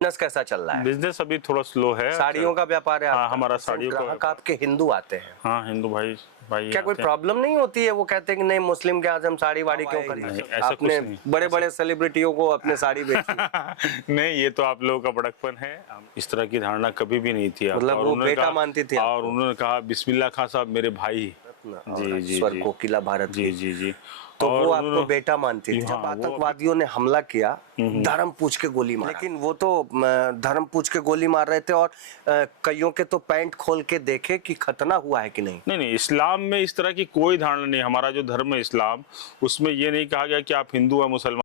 Business कैसा चल रहा है? बिजनेस अभी थोड़ा स्लो है। साड़ियों का व्यापार है हाँ, आपका? हमारा साड़ियों का ग्राहक आपके हिंदू आते हैं? हाँ, हिंदू भाई भाई क्या कोई आते हैं। प्रॉब्लम नहीं होती है? वो कहते हैं कि नहीं, मुस्लिम के आज हम साड़ी वाड़ी क्यों नहीं, खरीदें? ऐसा कुछ आपने नहीं। बड़े बड़े सेलिब्रिटियों को अपने साड़ी बेची। नहीं, ये तो आप लोगों का बड़कपन है। इस तरह की धारणा कभी भी नहीं थी आपका। मतलब और वो उन्होंने बेटा कहा, मानती थी और आपको? उन्होंने कहा बिस्मिल्लाह खां साहब मेरे भाई। और जी स्वर जी कोकिला भारत जी की। जी जी। तो और वो आपको उन्होंने बेटा मानती थी। हाँ, जब वो आतंकवादियों ने हमला किया, धर्म पूछ के गोली मारा, लेकिन वो तो धर्म पूछ के गोली मार रहे थे और कईयों के तो पैंट खोल के देखे कि खतना हुआ है कि नहीं। नहीं नहीं, इस्लाम में इस तरह की कोई धारणा नहीं। हमारा जो धर्म है इस्लाम, उसमें ये नहीं कहा गया कि आप हिंदू या मुसलमान।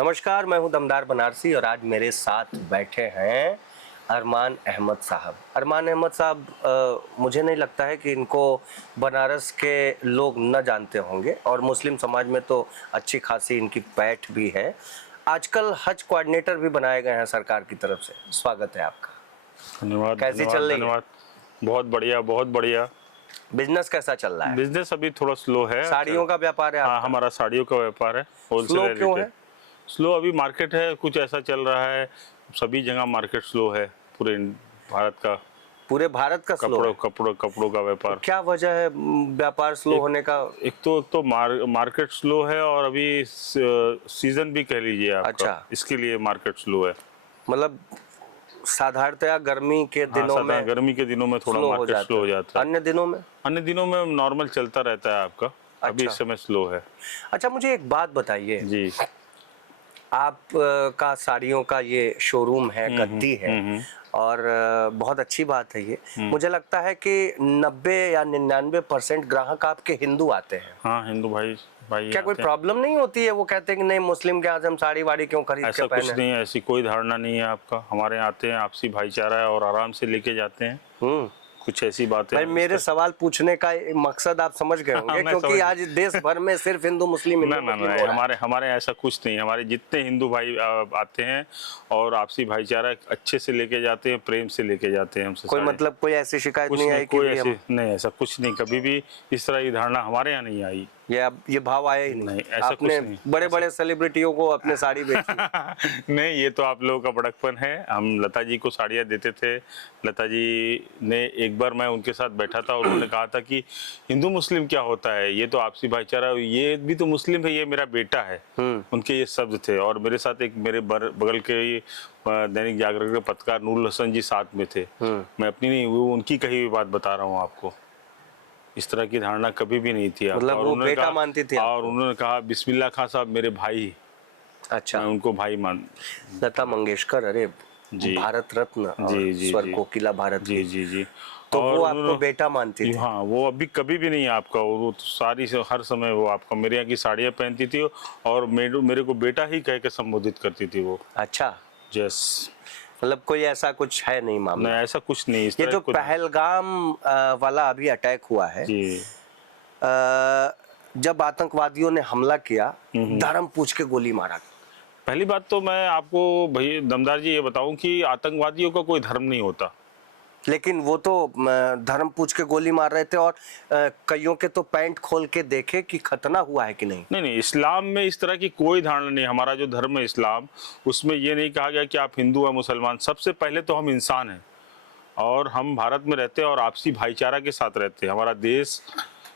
नमस्कार, मैं हूं दमदार बनारसी और आज मेरे साथ बैठे हैं अरमान अहमद साहब। अरमान अहमद साहब, मुझे नहीं लगता है कि इनको बनारस के लोग न जानते होंगे और मुस्लिम समाज में तो अच्छी खासी इनकी पैठ भी है। आजकल हज कोऑर्डिनेटर भी बनाए गए हैं सरकार की तरफ से। स्वागत है आपका। धन्यवाद। कैसी धन्यवाद, चल रही है? धन्यवाद। बहुत बढ़िया, बहुत बढ़िया। बिजनेस कैसा चल रहा है? बिजनेस अभी थोड़ा स्लो है। साड़ियों का व्यापार है हाँ, आपका? हमारा साड़ियों का व्यापार है। होलसेल स्लो क्यों रिटेल। है? स्लो अभी मार्केट है, कुछ ऐसा चल रहा है। सभी जगह मार्केट स्लो है, पूरे भारत का। पूरे भारत का स्लो है? कपड़ों का व्यापार। तो क्या वजह है व्यापार स्लो होने का? एक तो मार्केट स्लो है, और अभी सीजन भी कह लीजिए आपका। अच्छा, इसके लिए मार्केट स्लो है। मतलब साधारणतया गर्मी के दिनों में गर्मी के दिनों में थोड़ा स्लो हो मार्केट जाता स्लो हो है। जाता है। अन्य दिनों में नॉर्मल चलता रहता है आपका। अभी अच्छा। इस समय स्लो है। अच्छा, मुझे एक बात बताइए। जी। आप का साड़ियों का ये शोरूम है, गद्दी है, और बहुत अच्छी बात है ये। मुझे लगता है कि 90 या 99% ग्राहक आपके हिंदू आते हैं। हाँ, हिंदू भाई भाई क्या कोई आते हैं। प्रॉब्लम नहीं होती है? वो कहते हैं कि नहीं, मुस्लिम के आज हम साड़ी वाड़ी क्यों खरीद के ऐसा कुछ पहने? नहीं है, ऐसी कोई धारणा नहीं है आपका। हमारे यहाँ आते हैं, आपसी भाईचारा है और आराम से लेके जाते हैं। कुछ ऐसी बातें भाई, मेरे सवाल पूछने का मकसद आप समझ गए होंगे। क्योंकि आज देश भर में सिर्फ हिंदू मुस्लिम ना हमारे ऐसा कुछ नहीं। हमारे जितने हिंदू भाई आते हैं और आपसी भाईचारा अच्छे से लेके जाते हैं, प्रेम से लेके जाते हैं हमसे। कोई मतलब कोई ऐसी शिकायत नहीं आई कि कोई ऐसी नहीं, ऐसा कुछ नहीं। कभी भी इस तरह की धारणा हमारे यहाँ नहीं आई। ये भाव आया ही नहीं? ऐसा आपने कुछ नहीं। बड़े बड़े सेलिब्रिटियों को अपने साड़ी बेची? नहीं, ये तो आप लोगों का बड़कपन है। हम लता जी को साड़ियाँ देते थे। लता जी ने, एक बार मैं उनके साथ बैठा था और उन्होंने कहा था कि हिंदू मुस्लिम क्या होता है, ये तो आपसी भाईचारा, ये भी तो मुस्लिम है, ये मेरा बेटा है। उनके ये शब्द थे। और मेरे साथ एक मेरे बगल के दैनिक जागरण के पत्रकार नूरुल हसन जी साथ में थे। मैं अपनी नहीं, वो उनकी कही हुई बात बता रहा हूँ आपको। इस तरह की धारणा कभी भी नहीं थी। मतलब वो बेटा मानती थी और उन्होंने कहा बिस्मिल्लाह खां साहब मेरे भाई। अच्छा, मैं उनको भाई मान। लता मंगेशकर, अरे जी, भारत रत्न, जी जी स्वर जी कोकिला भारत जी की। जी जी। तो और वो आपको बेटा मानती थी? हाँ, वो अभी कभी भी नहीं है आपका। वो तो सारी से हर समय वो आपका मेरे यहाँ की साड़ियाँ पहनती थी और मेरे को बेटा ही कह के संबोधित करती थी वो। अच्छा, जस मतलब कोई ऐसा कुछ है नहीं मामला? नहीं, ऐसा कुछ नहीं। ये जो पहलगाम वाला अभी अटैक हुआ है, जी, जब आतंकवादियों ने हमला किया, धर्म पूछ के गोली मारा। पहली बात तो मैं आपको भाई दमदार जी ये बताऊं कि आतंकवादियों का कोई धर्म नहीं होता। लेकिन वो तो धर्म पूछ के गोली मार रहे थे और कईयों के तो पैंट खोल के देखे कि खतना हुआ है कि नहीं। नहीं, इस्लाम में इस तरह की कोई धारणा नहीं। हमारा जो धर्म है इस्लाम, उसमें ये नहीं कहा गया कि आप हिंदू या मुसलमान। सबसे पहले तो हम इंसान हैं और हम भारत में रहते हैं और आपसी भाईचारा के साथ रहते हैं। हमारा देश,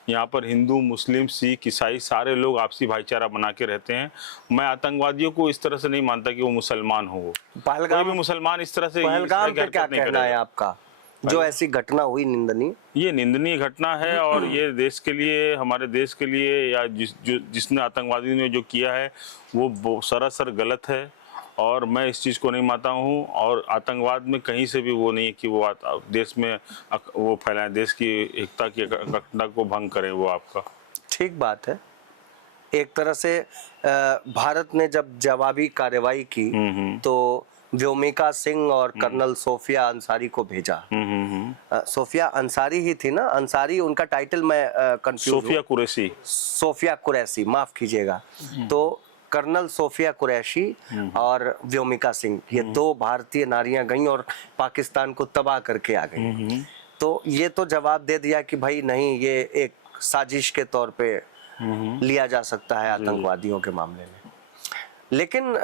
यहाँ पर हिंदू मुस्लिम सिख ईसाई सारे लोग आपसी भाईचारा बना के रहते हैं। मैं आतंकवादियों को इस तरह से नहीं मानता कि वो मुसलमान हो। कोई भी मुसलमान इस तरह से पहलगाम पे क्या कहना है आपका? जो ऐसी घटना हुई निंदनीय, ये निंदनीय घटना है और ये देश के लिए, हमारे देश के लिए, या जिसने आतंकवादी ने जो किया है वो सरासर गलत है और मैं इस चीज़ को नहीं मानता हूँ। और आतंकवाद में कहीं से भी वो नहीं है कि वो देश में वो फैलाएं, देश की एकता की अखंडता को भंग करें वो आपका। ठीक बात है। एक तरह से भारत ने जब जवाबी कार्रवाई की तो व्योमिका सिंह और कर्नल सोफिया अंसारी को भेजा। सोफिया अंसारी ही थी ना? अंसारी उनका टाइटल, मैं कंफ्यूज हूं। सोफिया कुरैशी, माफ कीजिएगा। तो कर्नल सोफिया कुरैशी और व्योमिका सिंह, ये दो भारतीय नारियां गईं और पाकिस्तान को तबाह करके आ गईं। तो ये तो जवाब दे दिया कि भाई नहीं, ये एक साजिश के तौर पे लिया जा सकता है आतंकवादियों के मामले में। लेकिन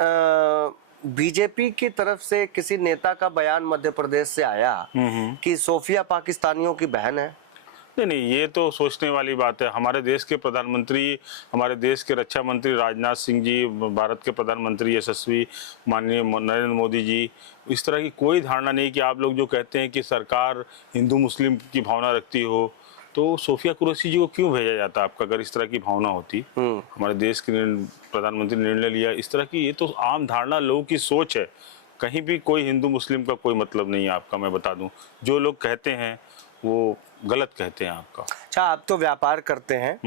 बीजेपी की तरफ से किसी नेता का बयान मध्य प्रदेश से आया कि सोफिया पाकिस्तानियों की बहन है। नहीं, ये तो सोचने वाली बात है। हमारे देश के प्रधानमंत्री, हमारे देश के रक्षा मंत्री राजनाथ सिंह जी, भारत के प्रधानमंत्री यशस्वी माननीय नरेंद्र मोदी जी, इस तरह की कोई धारणा नहीं कि आप लोग जो कहते हैं कि सरकार हिंदू मुस्लिम की भावना रखती हो, तो सोफिया कुरैशी जी को क्यों भेजा जाता आपका? अगर इस तरह की भावना होती, हमारे देश के प्रधानमंत्री ने निर्णय लिया इस तरह की, ये तो आम धारणा, लोगों की सोच है। कहीं भी कोई हिंदू मुस्लिम का कोई मतलब नहीं है आपका। मैं बता दूं, जो लोग कहते हैं वो गलत कहते हैं आपका। अच्छा, आप तो व्यापार करते हैं,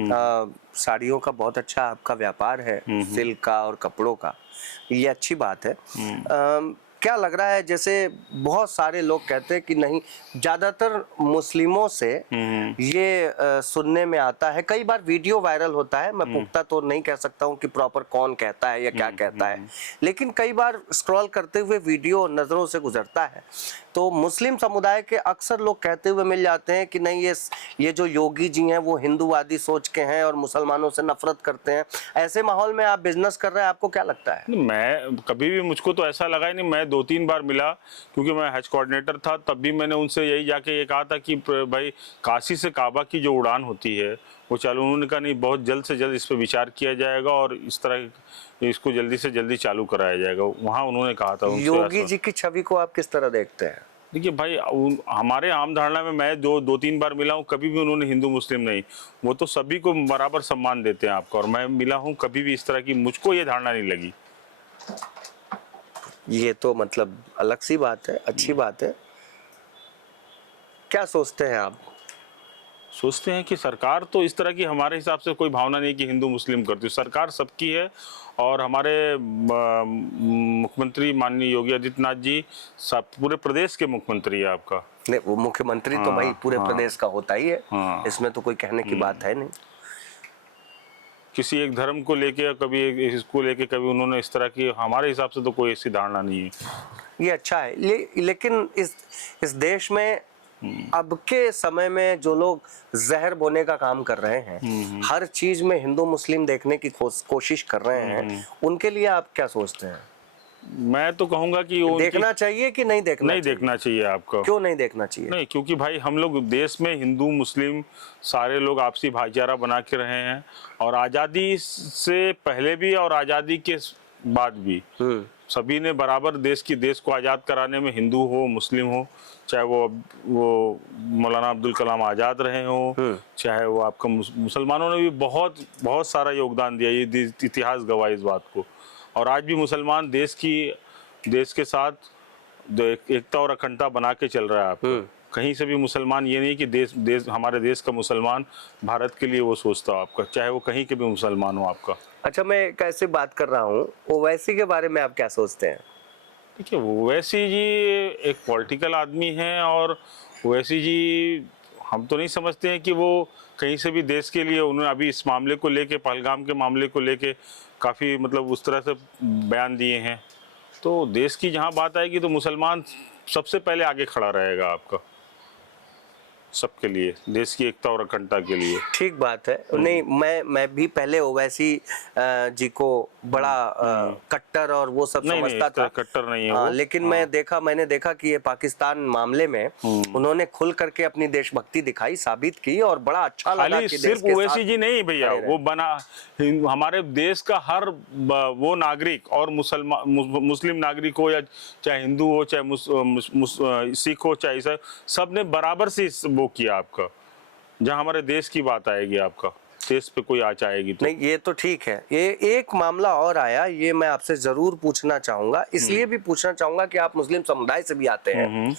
साड़ियों का बहुत अच्छा आपका व्यापार है, सिल्क का और कपड़ों का, ये अच्छी बात है। क्या लग रहा है, जैसे बहुत सारे लोग कहते हैं कि नहीं, ज्यादातर मुस्लिमों से ये सुनने में आता है, कई बार वीडियो वायरल होता है, मैं पुख्ता तो नहीं कह सकता हूँ कि प्रॉपर कौन कहता है या क्या कहता है, लेकिन कई बार स्क्रॉल करते हुए वीडियो नजरों से गुजरता है, तो मुस्लिम समुदाय के अक्सर लोग कहते हुए मिल जाते हैं कि नहीं, ये जो योगी जी हैं वो हिंदूवादी सोच के हैं और मुसलमानों से नफरत करते हैं। ऐसे माहौल में आप बिजनेस कर रहे हैं, आपको क्या लगता है? मैं कभी भी, मुझको तो ऐसा लगा ही नहीं। मैं 2-3 बार मिला, क्योंकि मैं हज कोऑर्डिनेटर था, तब भी मैंने उनसे यही जाके ये कहा था कि भाई काशी से काबा की जो उड़ान होती है वो चालू। उन्होंने कहा नहीं, बहुत जल्द से जल्द इस पर विचार किया जाएगा और इस तरह इसको जल्दी से जल्दी चालू कराया जाएगा। वहाँ उन्होंने कहा था। योगी जी की छवि को आप किस तरह देखते हैं? देखिए भाई, हमारे आम धारणा में मैं 2-3 बार मिला हूँ, कभी भी उन्होंने हिंदू मुस्लिम नहीं, वो तो सभी को बराबर सम्मान देते हैं आपका। और मैं मिला हूँ, कभी भी इस तरह की मुझको ये धारणा नहीं लगी। ये तो मतलब अलग सी बात है, अच्छी बात है। क्या सोचते हैं आप? सोचते हैं कि सरकार तो इस तरह की, हमारे हिसाब से कोई भावना नहीं कि हिंदू मुस्लिम करती है। सरकार सबकी है, और हमारे मुख्यमंत्री माननीय योगी आदित्यनाथ जी सब पूरे प्रदेश के मुख्यमंत्री है आपका। नहीं, वो मुख्यमंत्री तो भाई पूरे प्रदेश का होता ही है, इसमें तो कोई कहने की बात है नहीं। किसी एक धर्म को लेके, कभी इसको लेके, कभी उन्होंने इस तरह की, हमारे हिसाब से तो कोई ऐसी धारणा नहीं है। ये अच्छा है, लेकिन इस देश में अब के समय में जो लोग जहर बोने का काम कर रहे हैं, हर चीज में हिंदू मुस्लिम देखने की कोशिश कर रहे हैं, उनके लिए आप क्या सोचते हैं? मैं तो कहूंगा कि देखना चाहिए कि नहीं देखना चाहिए? देखना चाहिए आपको। क्यों नहीं देखना चाहिए? नहीं, क्योंकि भाई हम लोग देश में हिंदू मुस्लिम सारे लोग आपसी भाईचारा बना के रहे हैं, और आज़ादी से पहले भी और आज़ादी के बाद भी सभी ने बराबर देश को आज़ाद कराने में, हिंदू हो मुस्लिम हो, चाहे वो मौलाना अब्दुल कलाम आज़ाद रहे हो, चाहे वो आपका मुसलमानों ने भी बहुत सारा योगदान दिया, ये इतिहास गवाह इस बात को। और आज भी मुसलमान देश के साथ एकता और अखंडता बना के चल रहा है आपको। कहीं से भी मुसलमान ये नहीं कि हमारे देश का मुसलमान भारत के लिए वो सोचता हो आपका, चाहे वो कहीं के भी मुसलमान हो आपका। अच्छा, मैं कैसे बात कर रहा हूँ, ओवैसी के बारे में आप क्या सोचते हैं? देखिए, ओवैसी जी एक पॉलिटिकल आदमी हैं, और ओवैसी जी, हम तो नहीं समझते हैं कि वो कहीं से भी देश के लिए, उन्होंने अभी इस मामले को लेके, पहलगाम के मामले को लेके काफ़ी मतलब उस तरह से बयान दिए हैं। तो देश की जहाँ बात आएगी तो मुसलमान सबसे पहले आगे खड़ा रहेगा आपका, सबके लिए, देश की एकता और अखंडता के लिए। ठीक बात है। नहीं, मैं भी पहले ओवैसी जी को बड़ा कट्टर और वो सब समझता था। कट्टर नहीं है वो। लेकिन मैंने देखा कि ये पाकिस्तान मामले में उन्होंने खुल करके अपनी देशभक्ति दिखाई, साबित की, और बड़ा अच्छा लगा कि सिर्फ ओवैसी जी नहीं भैया, वो बना हमारे देश का हर वो नागरिक, और मुस्लिम नागरिक हो, या चाहे हिंदू हो, चाहे सिख हो, चाहे ईसाई, सब ने बराबर से वो किया आपका। जहां हमारे देश की बात आएगी, आपका देश पे कोई आँच आएगी तो। नहीं, ये तो ठीक है। ये एक मामला और आया, ये मैं आपसे जरूर पूछना चाहूंगा, इसलिए भी पूछना चाहूंगा कि आप मुस्लिम समुदाय से भी आते हैं।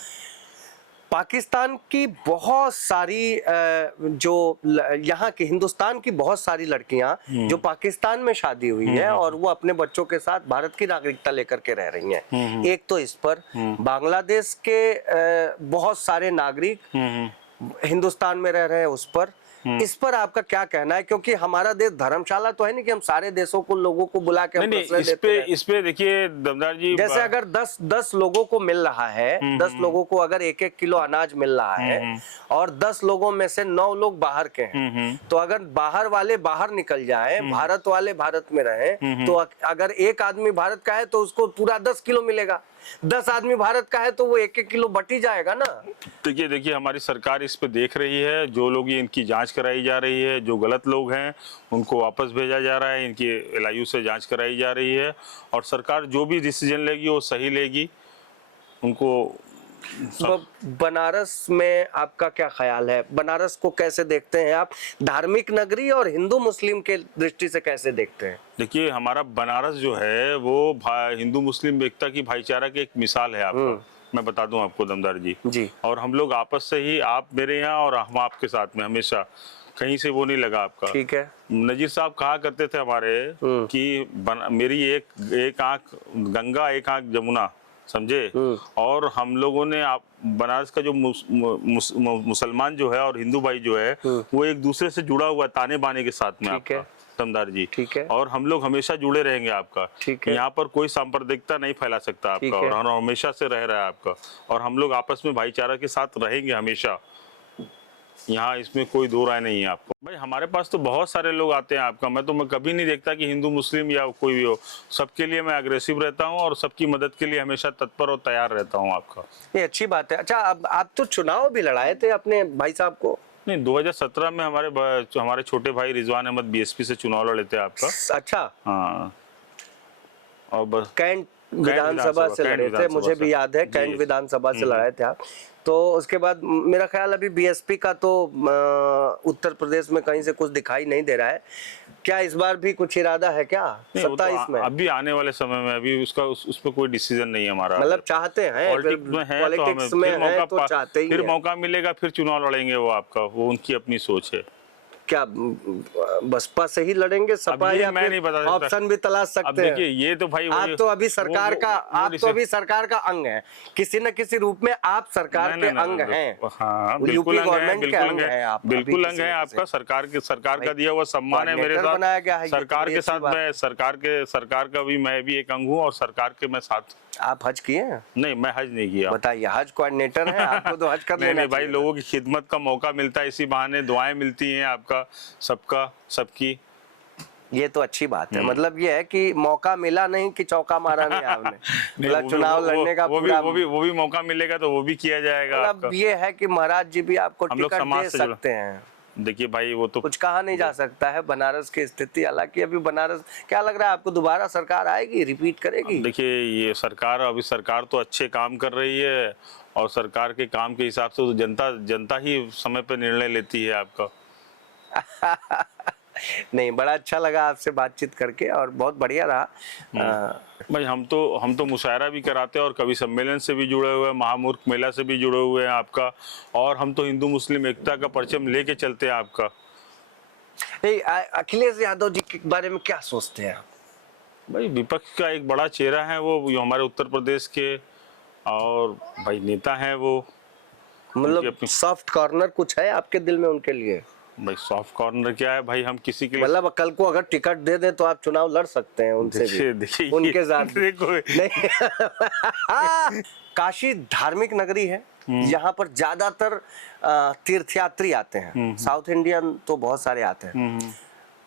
पाकिस्तान की बहुत सारी जो यहाँ की, हिंदुस्तान की बहुत सारी लड़कियां जो पाकिस्तान में शादी हुई है और वो अपने बच्चों के साथ भारत की नागरिकता लेकर के रह रही हैं। एक तो इस पर बांग्लादेश के बहुत सारे नागरिक हिंदुस्तान में रह रहे हैं, उस पर इस पर आपका क्या कहना है? क्योंकि हमारा देश धर्मशाला तो है नहीं कि हम सारे देशों को लोगों को बुला के हम प्रश्रय देते हैं। इस पे देखिए दमदार जी, जैसे अगर 10 लोगों को मिल रहा है, 10 लोगों को अगर 1-1 किलो अनाज मिल रहा है और 10 लोगों में से 9 लोग बाहर के हैं, तो अगर बाहर वाले बाहर निकल जाएं, भारत वाले भारत में रहें, तो अगर एक आदमी भारत का है तो उसको पूरा 10 किलो मिलेगा, 10 आदमी भारत का है तो वो 1-1 किलो बट ही जाएगा ना। देखिए हमारी सरकार इस पे देख रही है, जो लोग ये इनकी जांच कराई जा रही है, जो गलत लोग हैं उनको वापस भेजा जा रहा है, इनकी LIU से जांच कराई जा रही है और सरकार जो भी डिसीजन लेगी वो सही लेगी। उनको बनारस में आपका क्या ख्याल है? बनारस को कैसे देखते हैं आप? धार्मिक नगरी और हिंदू मुस्लिम के दृष्टि से कैसे देखते हैं? देखिए हमारा बनारस जो है वो हिंदू मुस्लिम एकता की भाईचारा की एक मिसाल है आपका। मैं बता दूं आपको दमदार जी, और हम लोग आपस से ही, आप मेरे यहाँ और हम आपके साथ में, हमेशा कहीं से वो नहीं लगा आपका। ठीक है। नजीर साहब कहा करते थे हमारे कि मेरी एक आंख गंगा एक आंख जमुना, समझे। और हम लोगों ने आप बनारस का जो मुसलमान जो है और हिंदू भाई जो है वो एक दूसरे से जुड़ा हुआ ताने बाने के साथ में आपका दमदार जी। ठीक है। और हम लोग हमेशा जुड़े रहेंगे आपका। ठीक है। यहाँ पर कोई सांप्रदायिकता नहीं फैला सकता आपका, और हम हमेशा से रह रहा है आपका, और हम लोग आपस में भाईचारा के साथ रहेंगे हमेशा। यहाँ इसमें कोई दो राय नहीं है आपको। भाई हमारे पास तो बहुत सारे लोग आते हैं आपका, मैं कभी नहीं देखता कि हिंदू मुस्लिम या कोई भी हो, सबके लिए मैं अग्रेसिव रहता हूँ और सबकी मदद के लिए हमेशा तत्पर और तैयार रहता हूँ आपका। ये अच्छी बात है। अच्छा, अब आप तो चुनाव भी लड़ाए थे अपने भाई साहब को? नहीं, 2017 में हमारे छोटे भाई रिजवान अहमद BSP से चुनाव लड़े थे आपका। अच्छा। हाँ, और बस कैंट विधानसभा से लड़े थे, मुझे भी याद है, कैंट विधानसभा से लड़ाए थे आप। तो उसके बाद मेरा ख्याल अभी BSP का तो उत्तर प्रदेश में कहीं से कुछ दिखाई नहीं दे रहा है। क्या इस बार भी कुछ इरादा है क्या 27 में? अभी आने वाले समय में अभी उस पर कोई डिसीजन नहीं है हमारा। मतलब चाहते हैं, पॉलिटिक्स में है तो चाहते ही, फिर मौका मिलेगा फिर चुनाव लड़ेंगे वो आपका, वो उनकी अपनी सोच है। क्या बसपा से ही लड़ेंगे, सपा, या मैं नहीं बता सकता, ऑप्शन भी तलाश सकते हैं? देखिए ये तो भाई आप तो अभी सरकार का आप तो अभी सरकार का अंग है, किसी न किसी रूप में आप सरकार के अंग हैं। हाँ, यूपी गवर्नमेंट के अंग हैं आप, बिल्कुल अंग है आपका। सरकार का दिया हुआ सम्मान है मेरे साथ, बनाया गया है सरकार के साथ। मैं सरकार का भी मैं भी एक अंग हूँ और सरकार के मैं साथ। आप हज किए हैं? नहीं, मैं हज नहीं किया। बताइए, हज कोऑर्डिनेटर हैं, आपको तो हज करना नहीं भाई, लोगों की खिदमत का मौका मिलता है, इसी बहाने दुआएं मिलती हैं आपका, सबकी। ये तो अच्छी बात है। मतलब ये है कि मौका मिला नहीं कि चौका मारा नहीं आपने। मतलब चुनाव लड़ने का वो भी मौका मिलेगा तो वो भी किया जाएगा। मतलब ये है कि महाराज जी भी आपको टिकट दे सकते हैं। देखिए भाई, वो तो कुछ कहा नहीं जा सकता है बनारस की स्थिति। हालांकि अभी बनारस, क्या लग रहा है आपको, दोबारा सरकार आएगी, रिपीट करेगी? देखिए ये सरकार तो अच्छे काम कर रही है, और सरकार के काम के हिसाब से तो जनता ही समय पे निर्णय लेती है आपका। नहीं, बड़ा अच्छा लगा आपसे बातचीत करके और बहुत बढ़िया रहा। भाई हम तो मुशायरा भी कराते हैं और कवि सम्मेलन से भी जुड़े हुए हैं, महामूर्ख मेला से भी जुड़े हुए हैं आपका, और हम तो हिंदू मुस्लिम एकता का परचम लेके चलते हैं आपका। अखिलेश यादव जी के बारे में क्या सोचते हैं आप? भाई विपक्ष का एक बड़ा चेहरा है वो हमारे उत्तर प्रदेश के, और भाई नेता हैं वो। मतलब सॉफ्ट कॉर्नर कुछ है आपके दिल में उनके लिए? भाई सॉफ्ट कॉर्नर क्या है भाई, हम किसी के लिए, मतलब कल को अगर टिकट दे दे तो आप चुनाव लड़ सकते हैं उनसे भी, उनके साथ नहीं। काशी धार्मिक नगरी है, यहाँ पर ज्यादातर तीर्थयात्री आते हैं। साउथ इंडियन तो बहुत सारे आते हैं।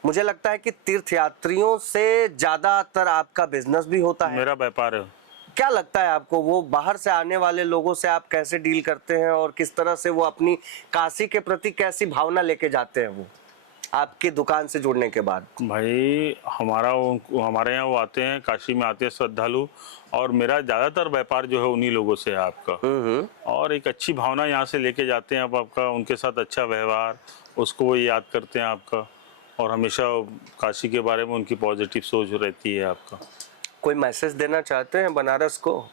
मुझे लगता है कि तीर्थयात्रियों से ज्यादातर आपका बिजनेस भी होता है। मेरा व्यापार है। क्या लगता है आपको, वो बाहर से आने वाले लोगों से आप कैसे डील करते हैं और किस तरह से वो अपनी काशी के प्रति कैसी भावना लेके जाते हैं वो आपकी दुकान से जुड़ने के बाद? भाई हमारे यहाँ वो आते हैं, काशी में आते हैं श्रद्धालु, और मेरा ज्यादातर व्यापार जो है उन्हीं लोगों से है आपका। और एक अच्छी भावना यहाँ से लेके जाते हैं आपका, उनके साथ अच्छा व्यवहार, उसको वो याद करते हैं आपका, और हमेशा काशी के बारे में उनकी पॉजिटिव सोच रहती है आपका। कोई मैसेज देना चाहते हैं बनारस को?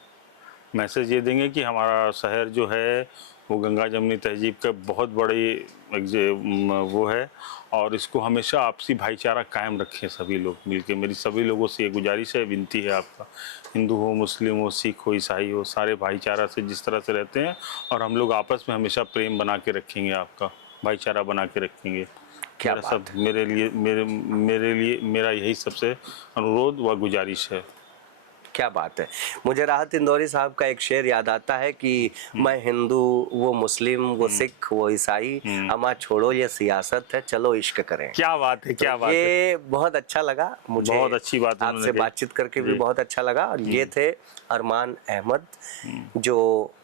मैसेज ये देंगे कि हमारा शहर जो है वो गंगा जमुनी तहजीब का बहुत बड़ी वो है, और इसको हमेशा आपसी भाईचारा कायम रखें सभी लोग मिलके। मेरी सभी लोगों से ये गुजारिश है, विनती है आपका, हिंदू हो, मुस्लिम हो, सिख हो, ईसाई हो, सारे भाईचारा से जिस तरह से रहते हैं, और हम लोग आपस में हमेशा प्रेम बना के रखेंगे आपका। भाईचारा बना के रखेंगे। क्या मेरा बात सब मेरे लिए मेरा यही सबसे अनुरोध व गुजारिश है। क्या बात है। मुझे राहत इंदौरी साहब का एक शेर याद आता है कि मैं हिंदू, वो मुस्लिम, वो सिख, वो ईसाई, अमा छोड़ो ये सियासत है, चलो इश्क करें। क्या बात है, क्या तो बात है। ये बहुत अच्छा लगा मुझे, बहुत अच्छी बात उन्होंने आपसे कही। बातचीत करके भी जी। बहुत अच्छा लगा। और ये थे अरमान अहमद, जो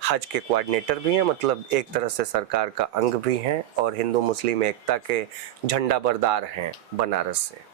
हज के कोऑर्डिनेटर भी हैं, मतलब एक तरह से सरकार का अंग भी हैं, और हिंदू मुस्लिम एकता के झंडा बरदार हैं बनारस से।